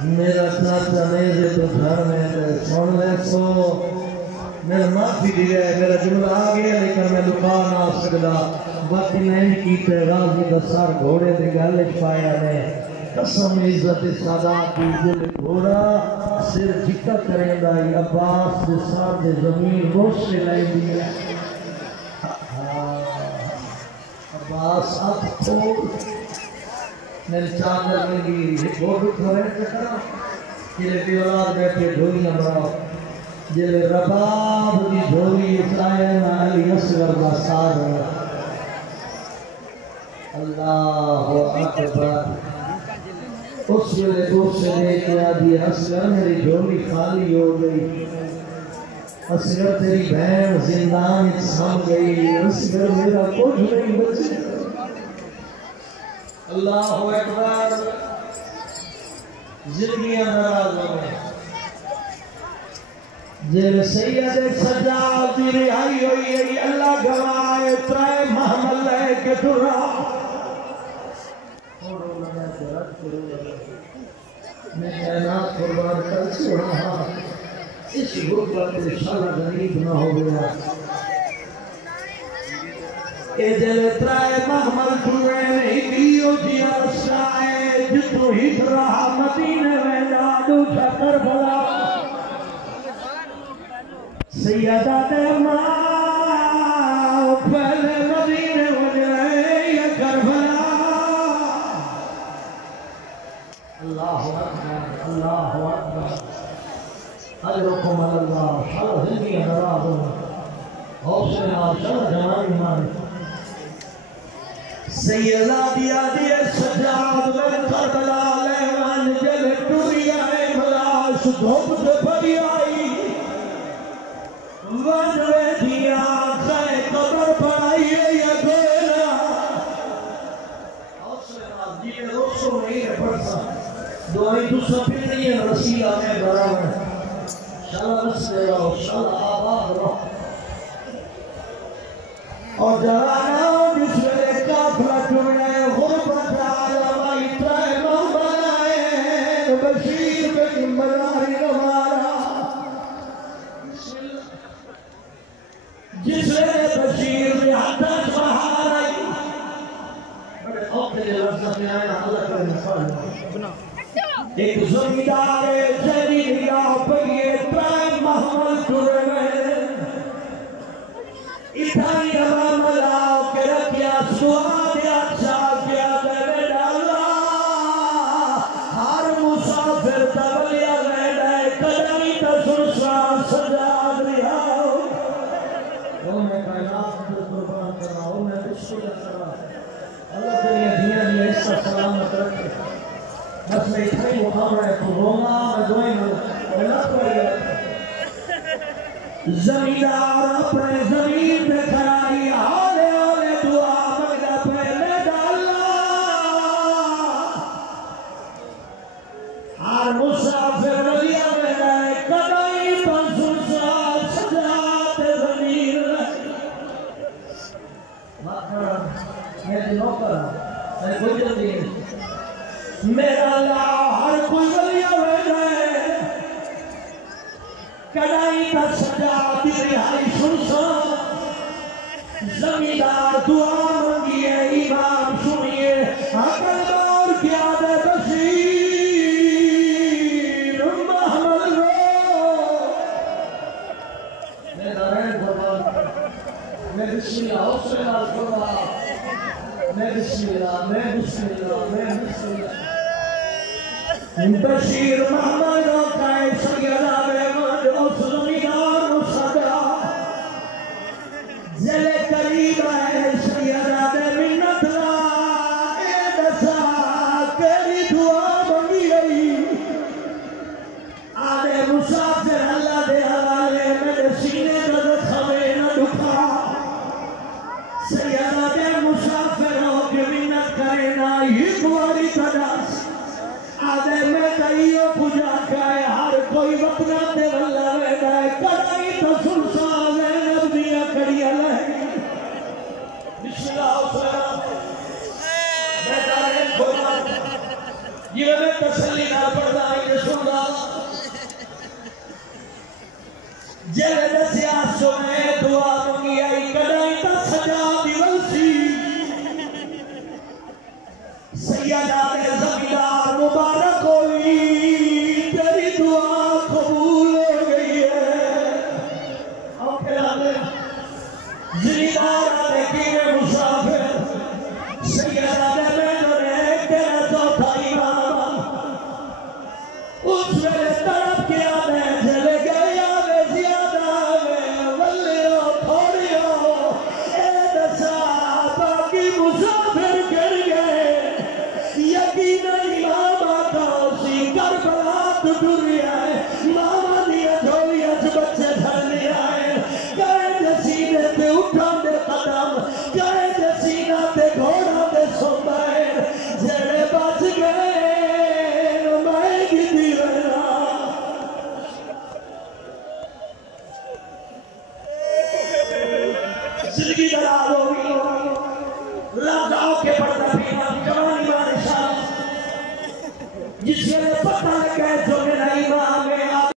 میرا چاچا میرے تو گھر میں سن لے سو میرا معافی دیا ہے میرا جملہ آ گیا لیکن میں لکا نہ سکتا وقت نہیں کیتے غازی دا سر گھوڑے دے گل پایا نے قسم عزت سادات دی دل گھوڑا سر جھکا کریں دائی عباس دے سر دے زمین گوش سے لائی دیا عباس اب کھوڑ میرے چاندر میں گی گھوڑ کھوڑے کرا جلے بھی اولاد بیٹھے دھوئیاں بڑا جلے رباب دی دھوئی اتائن علی اصغر دا سار اللہ اکبر اس ویلے دوسرے نے کیا دی اصغر میری جھولی خالی ہو گئی اصغر تیری بہن زندان سام گئی اصغر میرا کچھ نہیں بچے اللہ اکبر زندگیاں ناراض ہوئے جب سید سجاد دی رہائی ہوئی ہے اللہ گوائے ترائے محمل لے کے درہ میں کائنات قربان کر سوڑا اس غربت انشاءاللہ غریب نہ ہو گیا اے دل ترائے محمل درہ نہیں دیو جی عرصائے جتو ہی رہا مدینہ ویدہ دو شکر بلا سیدہ دے ماں پہلے مدینے وجہ یا کربلا اللہ اکبر اللہ اکبر اجرکم اللہ شاہ زندگی نراض حوصلے آپ شاہ جوان ایمان سیدہ دیا دیا سجاد میں کربلا لیوان جل ٹوری آئے بلاش دھوپ سے بھری آئی وجوے دیا خے قبر پڑھائیے یا گولا حوصلے آپ جیلے روسو نہیں ہے پڑھتا دعائی تو سپی نہیں ہے رسیلہ میں بھرا ہے شاءاللہ نسلے رہو شاءاللہ آباد رہو اور جوانا جس ویلے کافلہ چوڑے غربت عالم آئی ترائے محمد آئے بشیر بن مزاری نمارا جس ویلے بشیر بن حدث بہار آئی بڑے اوقے لئے لفظہ میں آئے اللہ کرنے فرد ایک زمیدار جری نگاہ پہیے ترائے محمد چوڑے میں اتھائی امام اللہ کے رکھیا سواد اچھا کیا دے ڈالا ہر مسافر تولیا میں ڈائے قدمی تسرسا سجاد رہا وہ میں کائنات پر قربان کر رہا ہوں میں بشکر کر رہا اللہ کے لیے دیا دیا اس کا سلامت رکھے بس میں اتنی مقام رہے تو روما میں دوئیں میں نہ پڑی زمیدار اپنے زمین پہ کھڑائی آلے آلے دعا مگدہ پہلے ڈالا ہر مسافر رضیہ میں گئے قدائی پنسل سال سجات زمین رہی میں دنوں پر میں کوئی جلدی میرا اللہ ہر کوئی رضیہ میں گئے کڑائی کا سجاد رہائی سنسا زمیدار دعا منگیے امام سنیے حقل دور کیا دے بشیر محمد رو میں دارین قربان میں بسم اللہ حسن اللہ قربان میں بسم اللہ میں بسم اللہ میں بسم اللہ بشیر محمد رو کائے سیدہ بے مند اس زمیدار صدا زل قریب ہے سیدہ بے منت لا اے دسا تیری دعا منگی گئی آدھے مسافر اللہ دے حوالے میرے سینے کا دکھوے نہ دکھا سیدہ بے مسافروں کی منت کرے نا یہ دواری تداس آدھے میں کئیوں پجا کہے ہر کوئی وطنہ دے واللہ ویدہ ہے کڑائی تو سلسا زینب دیا کڑی علیہ بسم اللہ السلام میں دارے کھولا یہ میں تسلی نہ پڑھنا ہے سن گا جلے دسیا سنے دعا منگی آئی کڑائی تا سجا دیوسی سیدہ دے زمیدار مبارک ہوئی تیری دعا قبول ہو گئی ہے اوکے آنے زمیدار آنے کی میں مسافر سیدہ دے میں نے تیرا چوتھا امام اس میں طرف کیا میں جلے گیا میں زیادہ میں ولیو تھوڑیو اے دسا باقی مسافر گر گئے یقینا امام آقا اسی کربلا تو ڈریا ہے ماما دیا جھولیا سے بچے دھر لیا ہے کہے جسینے پہ اٹھا دے قدم کہے جسینہ پہ گھوڑا دے سنبائے جڑے بچ گئے میں گی رہنا زندگی دلال ہوگی لگاؤ کے پردہ پینا جوانی بارشاہ جس میں پتہ لگا ہے جو